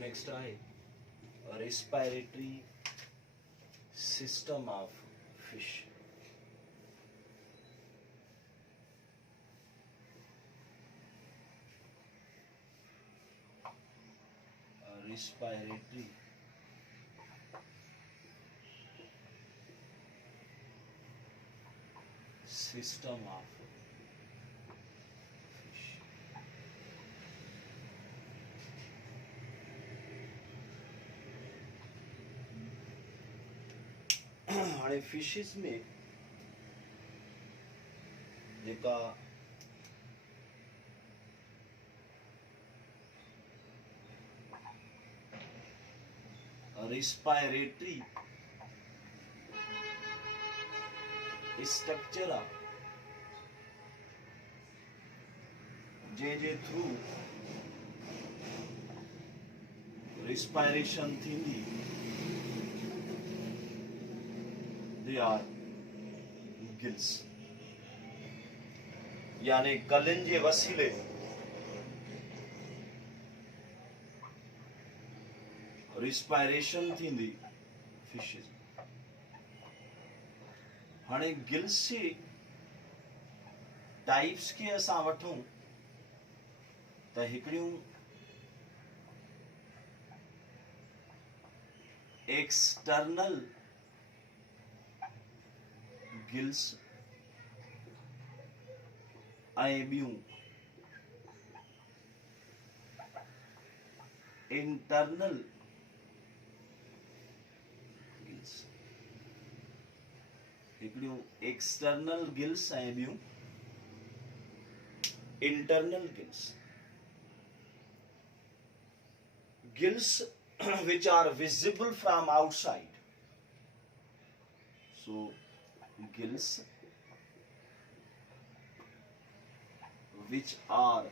Next आहे respiratory system of fish. Respiratory system of fish. हाणे fishes में जेका रिस्पायरेटरी स्ट्रक्चर आहे जे थ्रू रिस्पायरेशन थींदी they are gills यानी कलिन जे वसीले रिस्पायरेशन थींदी फिशिस हाणे गिल्स जे टाइप्स के असां वठूं त हिकड़ियूं एक्सटर्नल गिल्स ऐं ॿियूं इंटरनल गिल्स हिकड़ियूं एक्सटर्नल गिल्स ऐं ॿियूं internal gills gills which are visible from outside. So gills which are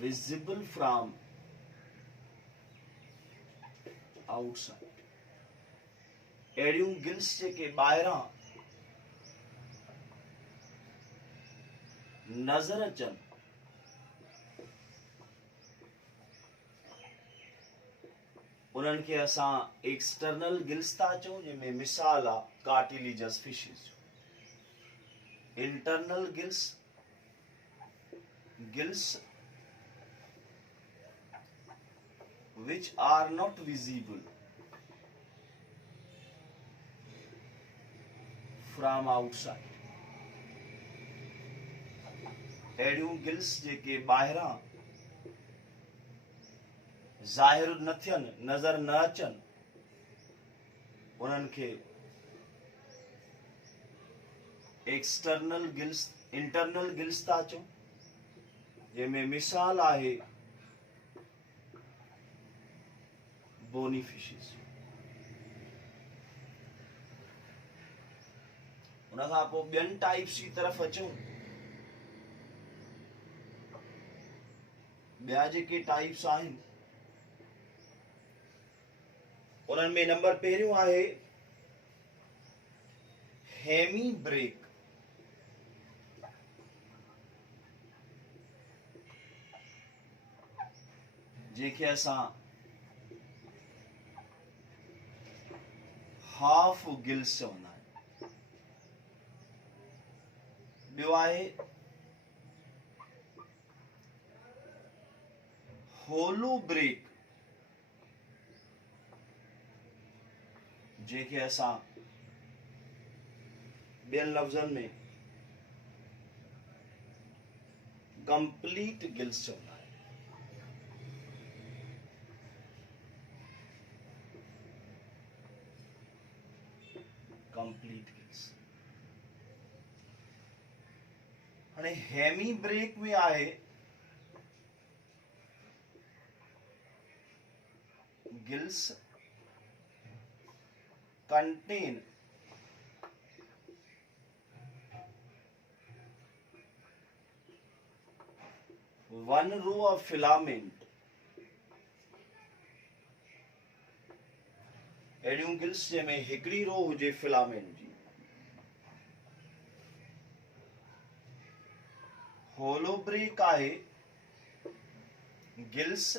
visible from outside. अहिड़ियूं गिल्स जेके ॿाहिरां नज़र अचनि उन्हनि खे असां एक्सटर्नल गिल्स था चऊं जंहिंमें मिसाल आहे कार्टिलेजस फिशिस जो internal gills gills which are not visible from outside. अहिड़ियूं गिल्स जेके ॿाहिरां ज़ाहिर न थियनि नज़र न अचनि उन्हनि खे एक्सटर्नल गिल्स इंटरनल गिल्स था चऊं जंहिंमें मिसाल आहे बोनी फिशिस उन खां पोइ ॿियनि टाइप्स जी तरफ़ अचूं ॿिया जेके टाइप्स आहिनि उन्हनि में नंबर पहिरियों आहे हेमी ब्रेक जेके असां हाफ गिल्स चवंदा आहियूं ॿियो आहे होलो ब्रेक जेके असां ॿियनि लफ़्ज़नि में कंप्लीट गिल्स चवंदा आहियूं कंप्लीट गिल्स हाणे हेमी ब्रेक में आहे gills contain one row of filament अहिड़ियूं गिल्स जंहिंमें हिकिड़ी रो हुजे फिलामेंट जी होलो ब्रेक आहे gills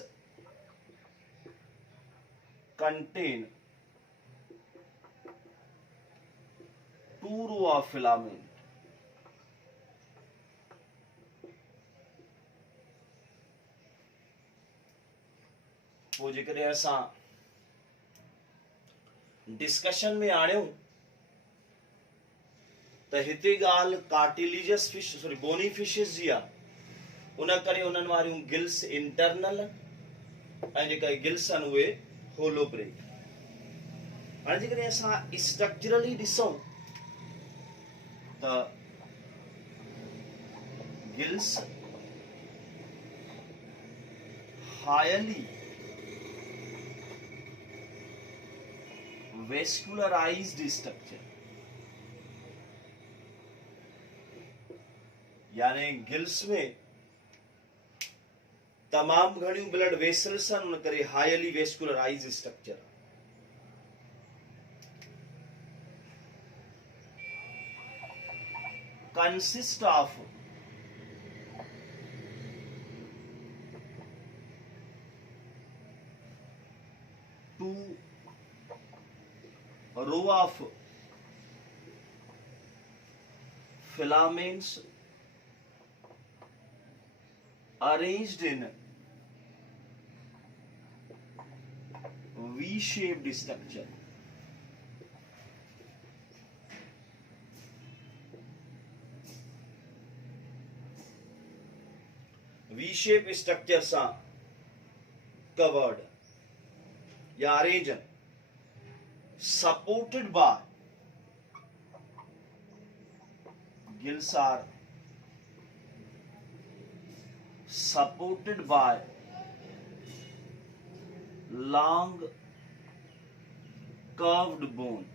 contain two row of filament. वो जेकॾहिं असां डिस्कशन में आणियूं त हिते ॻाल्हि कार्टिलिजियस फिश सॉरी बोनी फिशिस जी आहे, उन करे उन्हनि वारियूं गिल्स इंटरनल ऐं जेका गिल्स आहिनि उहे होलो ब्रेक। हाणे जेकॾहिं असां स्ट्रक्चरली ॾिसूं त गिल्स हायली वेस्कुलराइज्ड स्ट्रक्चर, यानी गिल्स में तमाम घणियूं ब्लड वेसल्स आहिनि, उन करे highly vascularised structure. Consist of two row of filaments arranged in V-shaped structure. V-shaped structures are covered या arranged, supported by gills are supported by long curved bone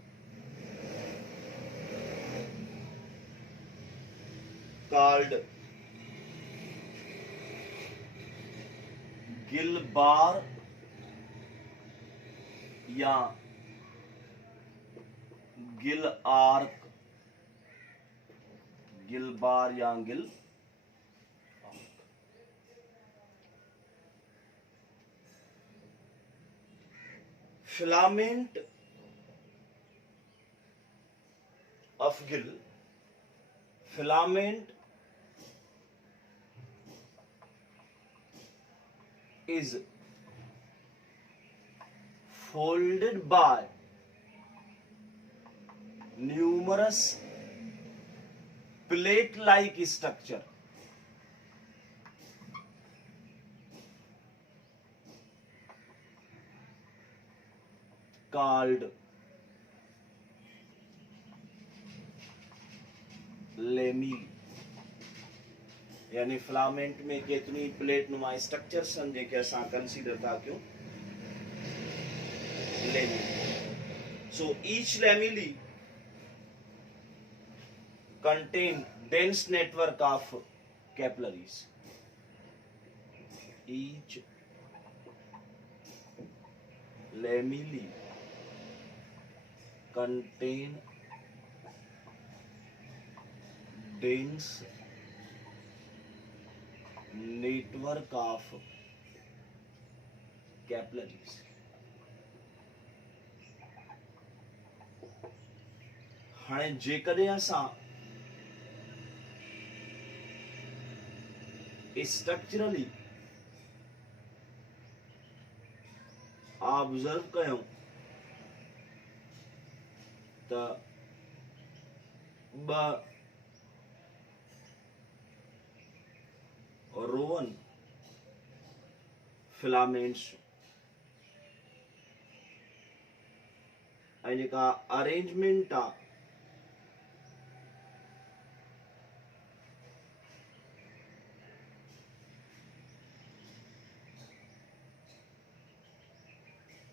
called gill bar या Gill arc, Gill बार या Gill arc. Filament of gill, filament is folded by numerous plate-like structure called lamellae। यानी filament में केतरी plate नुमा structures आहिनि जेके असां consider था कयूं lamellae। So each lamellae contain dense network of capillaries. Each lamellae contain dense network of capillaries। हाणे जेकॾहिं असां स्ट्रक्चरली ऑब्जर्व कयूं त ॿ रोवन फिलामेंट्स ऐं जेका अरेंजमेंट आहे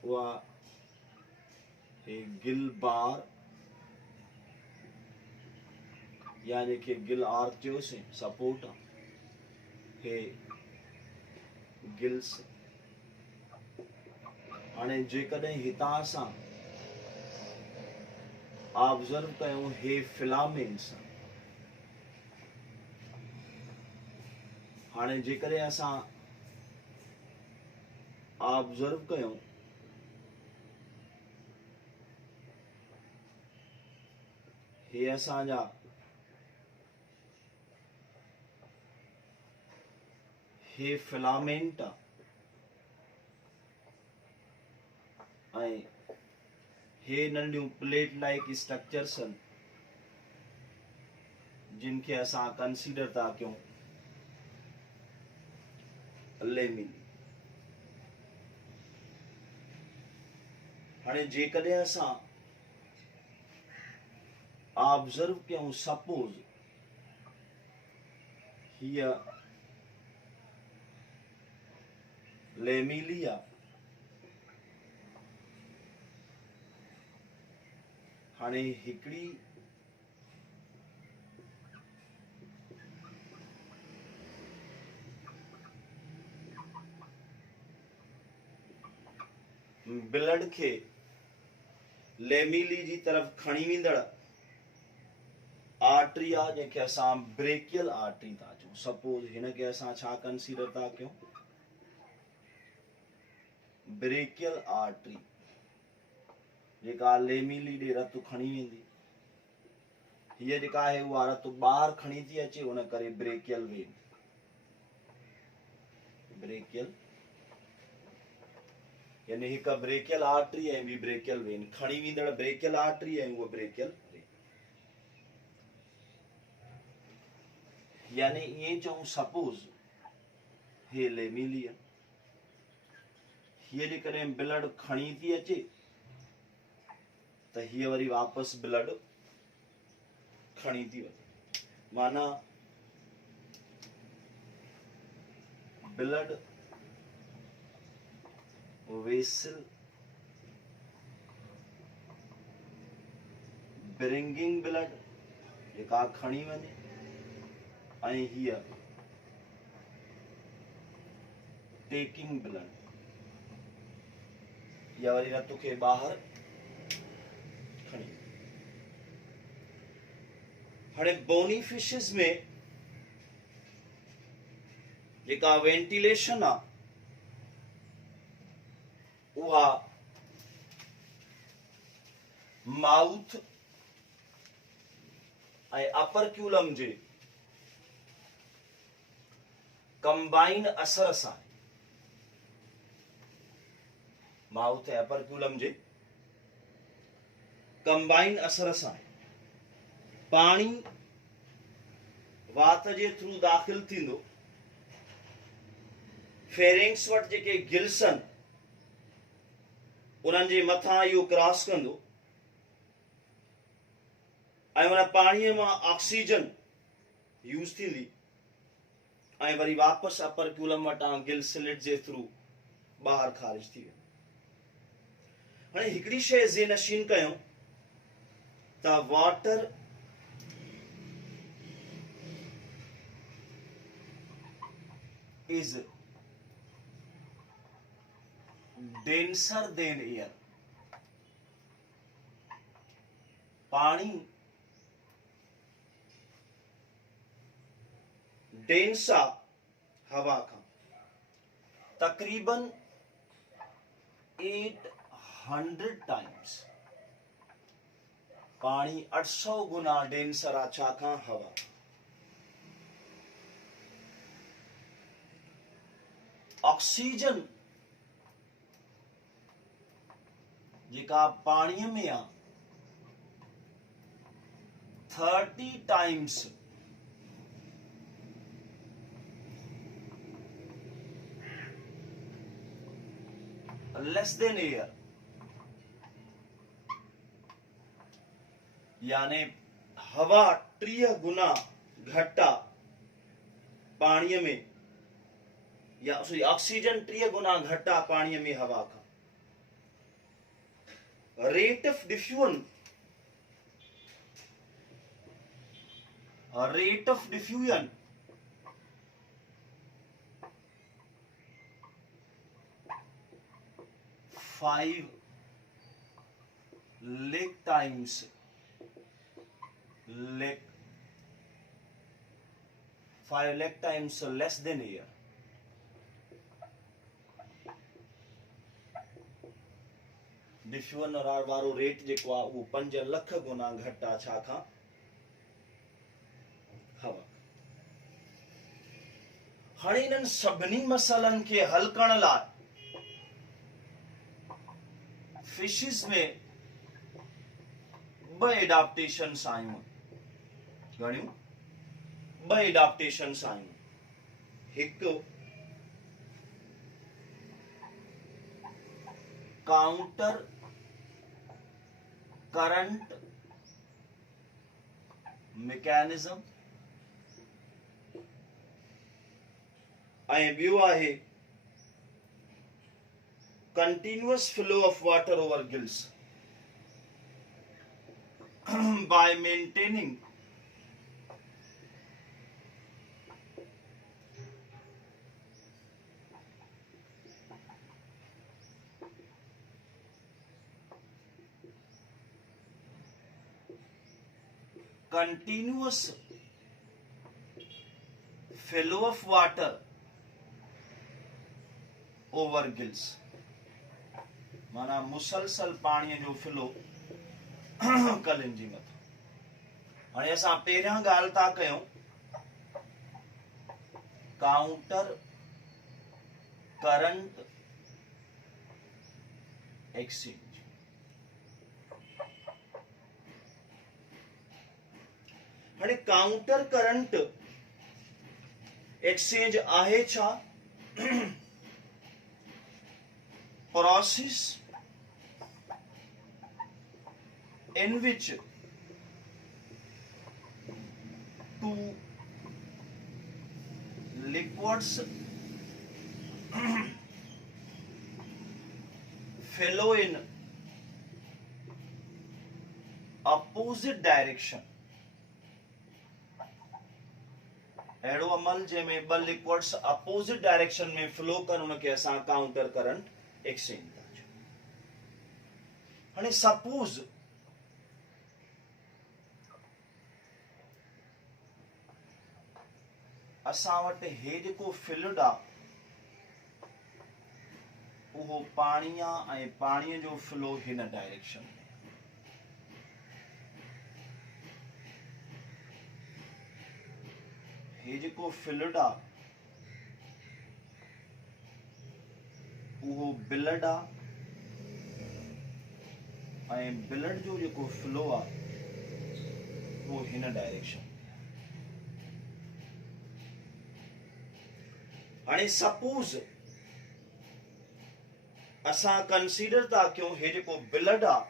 उहा गिल बार या जेके गिल आर्क चयोसीं सपोर्ट आहे, हे गिल्स। हाणे जेकॾहिं हितां असां ऑब्जर्व कयूं हे फिलामेंट्स, हाणे जेकॾहिं असां ऑब्जर्व कयो हे असांजा हे फिलामेंट ऐं हे नंढियूं प्लेट लाइक स्ट्रक्चर्स आहिनि जिन खे असां कंसीडर था कयूं लेमिनी। हाणे जेकॾहिं असां ऑब्जर्व कयूं सपोज हीअ लेमिलिया हाणे हिकिड़ी ब्लड खे लेमिली जी तरफ़ खणी वेंदड़ आर्टरी आहे जंहिंखे असां ब्रेकियल आर्टरी था चऊं। सपोज हिन खे असां छा कंसीडर था कयूं ब्रेकियल आर्टरी जेका लेमिली ॾे रतु खणी वेंदी। हीअ जेका आहे उहा रतु ॿाहिरि खणी थी अचे उन करे ब्रेकियल वेन ब्रेकियल यानी हिक ब्रेकियल आर्टरी ऐं ॿी ब्रेकियल वेन खणी वेंदड़ ब्रेकियल आर्टरी ऐं उहा ब्रेकियल वेन यानी ईअं चऊं सपोज हे लेमिली आहे हीअ जेकॾहिं ब्लड खणी थी अचे त हीअ वरी वापसि ब्लड खणी थी वञे माना ब्लड वेसल ब्रिंगिंग ब्लड जेका खणी वञे ऐं हीअ टेकिंग ब्लड या वरी रतु खे ॿाहिरि खणी। हाणे बोनी फिशिस में जेका वेंटिलेशन आहे उहा माउथ ऐं अपरक्यूलम जे कंबाइन असर सां माउथ ऐं अपरक्यूलम जे कंबाइन असर सां पाणी वात जे थ्रू दाख़िल थींदो फेरिंग्स वटि जेके गिल्स आहिनि उन्हनि जे मथां इहो क्रॉस कंदो ऐं उन पाणीअ मां ऑक्सीजन यूज़ थींदी ऐं वरी वापसि अपरक्यूलम वटां गिल स्लिट जे थ्रू ॿाहिरि ख़ारिज थी वेंदो। हाणे हिकिड़ी शइ ज़ेनशीन कयूं त water is denser than air पानी डेंस आहे हवा खां तकरीबन 800 टाइम्स पानी 800 गुना डेंसर आहे छा खां हवा। ऑक्सीजन जेका पाणीअ में आहे 30 टाइम्स लेस देन एयर यानी हवा 30 गुना घटि आहे पाणीअ में या सॉरी ऑक्सीजन 30 गुना घटि आहे पाणीअ में हवा खां। rate of diffusion 5 lakh times less than air diffusion वारो रेट जेको आहे उहो 5 लख गुना घटि आहे छा खां? हवा। हाणे इन्हनि सभिनी मसइलनि खे हल करण लाइ फिशिस में 2 एडाप्टेशन्स आयूं। घणियूं? 2 एडाप्टेशन्स आयूं। हिकु काउंटर करंट मैकेनिज्म ऐं ॿियो आहे continuous flow of water over gills by maintaining continuous flow of water over gills। माना मुसलसल पाणीअ जो फ्लो कलिन जी मथां। हाणे असां पहिरियां ॻाल्हि था कयूं काउंटर करंट एक्सचेंज। हाणे काउंटर करंट एक्सचेंज आहे छा? Process in which two liquids flow in opposite direction। अहिड़ो अमल जंहिंमें 2 लिक्विड्स अपोजिट डायरेक्शन में फ्लो कनि उनखे असां काउंटर करंट एक्सचेंज था चऊं। हाणे सपोज असां वटि हे जेको फ्लूइड आहे उहो पाणी आहे ऐं पाणीअ जो फ्लो हिन डायरेक्शन में। हे जेको फ्लूइड आहे उहो ब्लड आहे ऐं ब्लड जो जेको फ्लो आहे उहो हिन डायरेक्शन। हाणे सपोज असां कंसीडर था कयूं हे जेको ब्लड आहे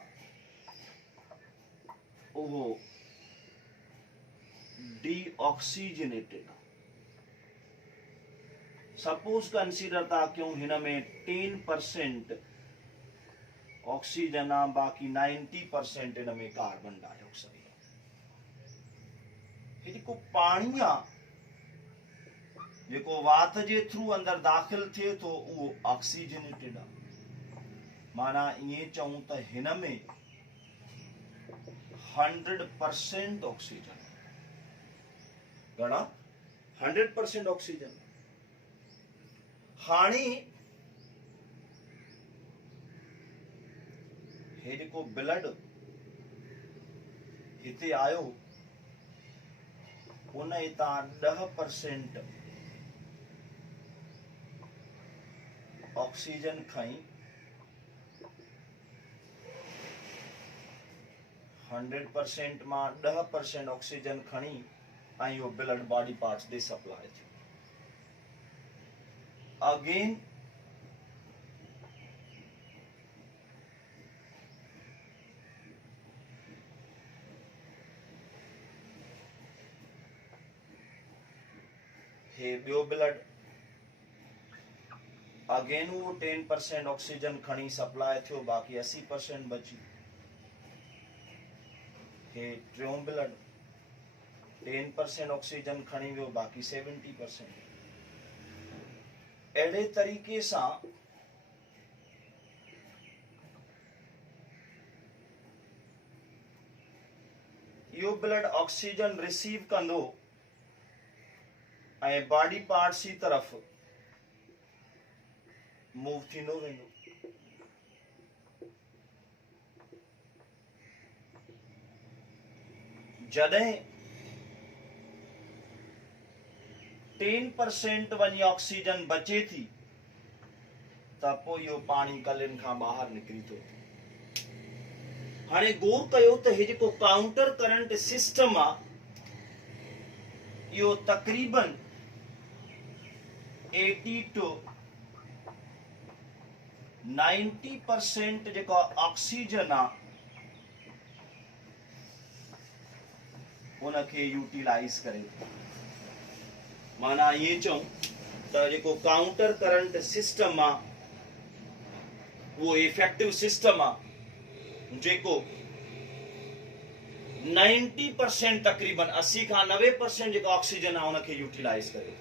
उहो डीऑक्सीजनेटेड आहे। सपोज कंसीडर था कयूं हिन में 10% ऑक्सीजन आहे बाक़ी 90% हिन में कार्बन डाइऑक्साइड आहे। हे जेको पाणी आहे जेको वात जे थ्रू अंदर दाख़िल थिए थो उहो ऑक्सीजनेटेड आहे। माना ईअं चऊं त हिन में 100% ऑक्सीजन। घणा? 100% ऑक्सीजन। हाणे हे जेको ब्लड हिते आयो उन हितां 10% ऑक्सीजन खई 100% मां 10% ऑक्सीजन खणी ऐं इहो ब्लड बॉडी पार्ट्स ॾे सप्लाई थियो। अगेन हे ॿियो ब्लड अगेन वो 10% ऑक्सीजन खणी सप्लाई थियो बाक़ी 80% बची। हे टियों ब्लड 10% ऑक्सीजन खणी वियो बाक़ी 70%। अहिड़े तरीक़े सां इहो ब्लड ऑक्सीजन रिसीव कंदो ऐं बॉडी पार्ट्स जी तरफ़ मूव थींदो वेंदो। जॾहिं 10% वञी ऑक्सीजन बचे थी त पोइ इहो पाणी कलियुनि खां ॿाहिरि निकिरी थो। हाणे गौर कयो त हे जेको काउंटर करंट सिस्टम आहे इहो तक़रीबन 80 to 90% जेको ऑक्सीजन आहे उनखे यूटिलाइज करे थो। माना ये चऊं त जेको काउंटर करंट सिस्टम आहे वो इफेक्टिव सिस्टम आहे जेको 90% तक़रीबन 80 खां 90% जेको ऑक्सीजन आहे उनखे यूटिलाइज करे।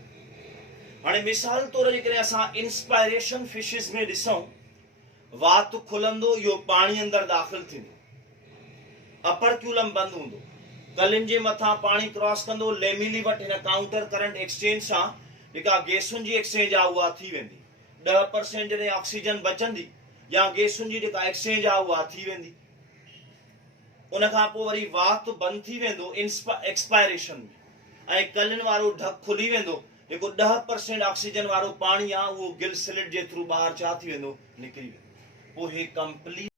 हाणे मिसाल तौर जेकॾहिं असां इंस्पायरेशन फिशिस में ॾिसूं वात खुलंदो इहो पाणी अंदरि दाख़िल थींदो, अपरक्यूलम बंदि हूंदो, कलियुनि जे मथां पाणी क्रॉस कंदो, लेमिली वटि हिन काउंटर करंट एक्सचेंज सां जेका गैसुनि जी एक्सचेंज आहे उहा थी वेंदी। 10% जॾहिं ऑक्सीजन बचंदी या गैसुनि जी जेका एक्सचेंज आहे उहा थी वेंदी। उनखां पोइ वरी वात बंदि थी वेंदो एक्सपायरेशन में ऐं कलियुनि वारो ढक खुली वेंदो। जेको 10% ऑक्सीजन वारो पाणी आहे उहो गिल स्लिट जे थ्रू ॿाहिरि छा थी वेंदो, निकिरी वेंदो। पोइ हे कंप्लीट